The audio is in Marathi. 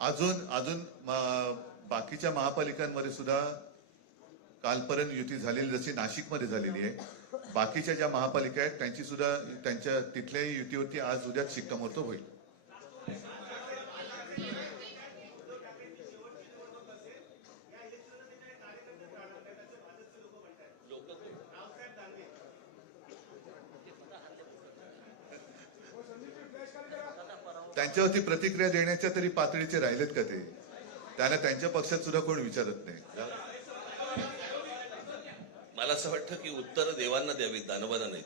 अजून अजून बाकीच्या महापालिकांमध्ये सुद्धा कालपर्यंत युती झालेली, जशी नाशिकमध्ये झालेली आहे, बाकीच्या ज्या महापालिका आहेत त्यांची सुद्धा त्यांच्या तिथल्याही युतीवरती आज उद्या शिक्कामोर्तब होईल. त्यांच्यावरती प्रतिक्रिया देण्याच्या तरी पातळीचे राहिलेत का ते? त्याला त्यांच्या पक्षात सुद्धा कोण विचारत नाही. मला असं वाटतं की उत्तर देवांना द्यावीत, दानवांना नाही.